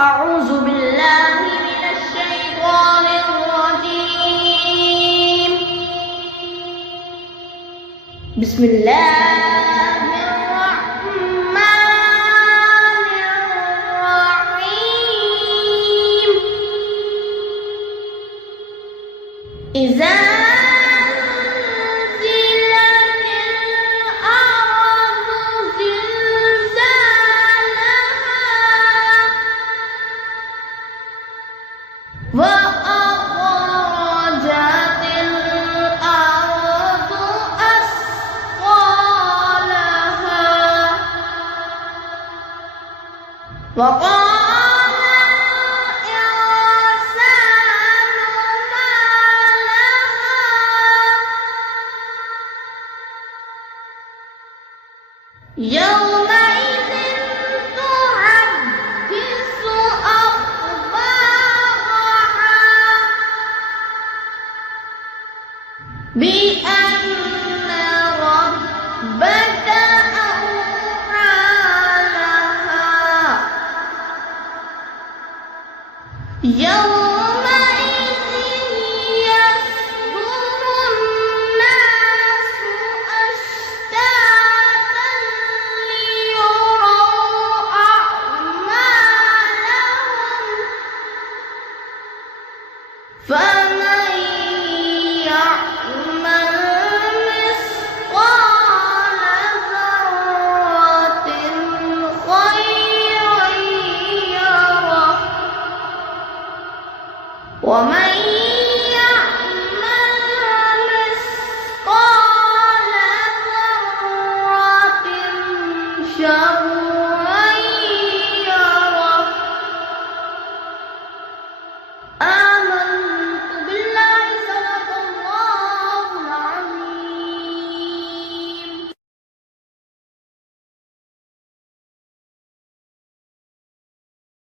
أعوذ بالله من الشيطان الرجيم. بسم الله الرحمن الرحيم. إذا وأخرجت الأرض أثقالها وقال الإنسان ما لها يومئذ تحدث بأن ربك أوحى لها يومئذ يصدر الناس أشتاتا ليروا أعمالهم فمن يعمل مثقال ذرة خيرا يره ومن